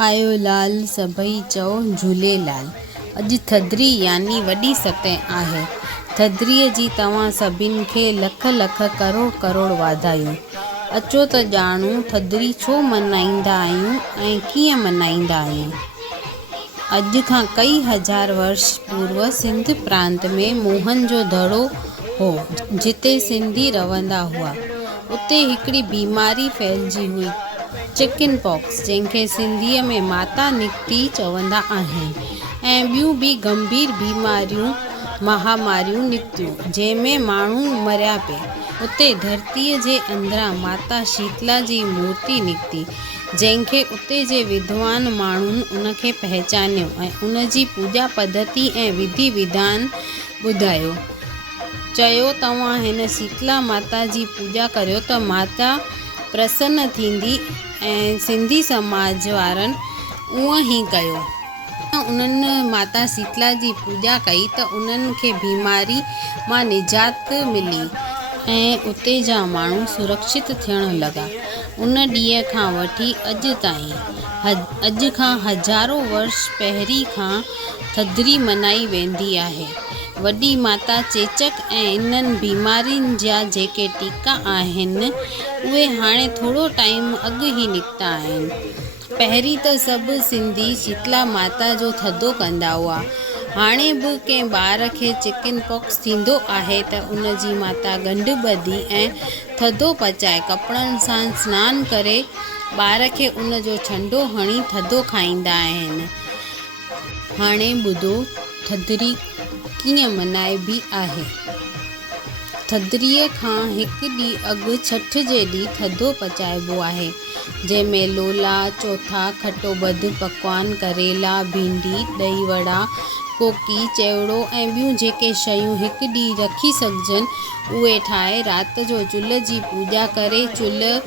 आयो लाल सभई चओ झूलेलाल। अॼु थधिड़ी यानी वॾी सतह आहे। थधिड़ीअ जी तव्हां सभिनि खे लख लख करोड़ करोड़ वाधायूं। अचो त ॼाणूं थधिड़ी छो मल्हाईंदा आहियूं ऐं कीअं मल्हाईंदा आहियूं। अॼु खां कई हज़ार वर्ष पूर्व सिंध प्रांत में मोहन जो दड़ो हो जिते सिंधी रहंदा हुआ। उते हिकिड़ी बीमारी फैलिजी हुई, चिकन पॉक्स, जंहिंखे सिंधीअ में माता निकती चवंदा आहिनि, ऐं ॿियूं बि गंभीर बीमारियूं महामारियूं निकितियूं जंहिंमें माण्हू मरिया पिया। उते धरतीअ जे अंदरां माता शीतला जी मूर्ति निकिती, जंहिंखे उते जे विद्वान माण्हुनि उनखे पहचानियो ऐं उन जी पूॼा पद्धति ऐं विधि विधान ॿुधायो। चयो तव्हां हिन शीतला माता जी पूॼा करियो त माता प्रसन्न थींदी, ऐं सिंधी समाज वारनि उअं ई कयो। उन्हनि माता शीतला जी पूॼा कई त उन्हनि खे बीमारी मां निजात मिली ऐं उते जा माण्हू सुरक्षित थियण लॻा। उन ॾींहं खां वठी अॼु ताईं अॼु खां हज़ारों वर्ष पहिरीं खां थधिड़ी मल्हाई वेंदी आहे। वॾी माता चेचक ऐं इन्हनि बीमारियुनि जा जेके टीका आहिनि उहे हाणे थोरो टाइम अॻु ई निकिता आहिनि। पहिरीं त सभु सिंधी शीतला माता जो थधो कंदा हुआ। हाणे बि कंहिं ॿार खे चिकन पॉक्स थींदो आहे त उन जी माता गंढ ॿधी ऐं थधो पचाए कपिड़नि सां सनानु करे ॿार खे उन जो छंडो हणी थधो खाईंदा आहिनि। हाणे ॿुधो थधिड़ी कीअं मल्हाइबी आहे। थधिड़ीअ खां हिकु ॾींहुं अॻु छठ जे ॾींहुं थधो पचाइबो आहे, जंहिंमें लोला, चोथा, खटो ॿध, पकवान, करेला, भिंडी, ॾही वड़ा, कोकी, चेवड़ो ऐं ॿियूं जेके शयूं हिकु ॾींहुं रखी सघिजनि उहे ठाहे राति जो चुल्ह जी पूॼा करे चुल्ह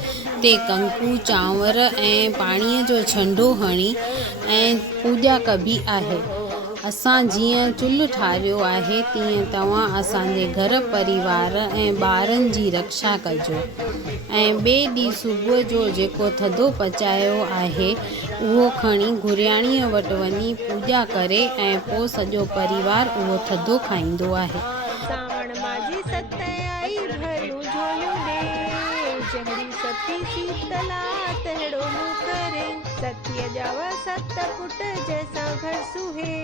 ते कंकु, चांवर ऐं पाणीअ जो छंडो हणी ऐं पूॼा कबी आहे। असां जीअं चुल्ह ठाहियो आहे तीअं तव्हां असांजे घर परिवार ऐं ॿारनि जी रक्षा कजो, ऐं ॿिए ॾींहुं सुबुह जो जेको थधो पचायो आहे उहो खणी घुरियाणीअ वटि वञी पूॼा करे ऐं पोइ सॼो परिवार उहो थधो खाईंदो आहे। सावण माझी सत आई भरियूं झोलियूं ॾे, जहिड़ी सती शीतला तहिड़ो मूं करे, सतीअ जावा सत पुट जैसा घर सुहे,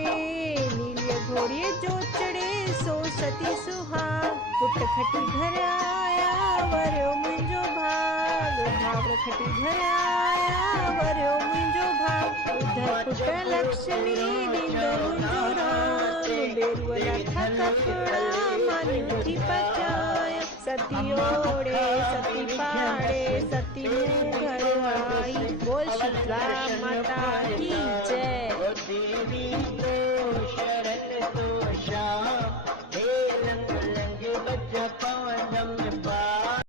नीलीअ घोड़ीअ जो चढ़े सो सती सुहाग, पुट खटी घर आया वरियो मुंहिंजो भाग, भावर खटी घर आया वरियो मुंहिंजो भाग, ॿुध पुट लक्ष्मी ॾींदो मुंहिंजो राम, बेरुअ लथा कपिड़ा मानियूं थी पचाया, सती ओड़े सती पाड़े सती मूं घर आई, बोल शीतला माता की।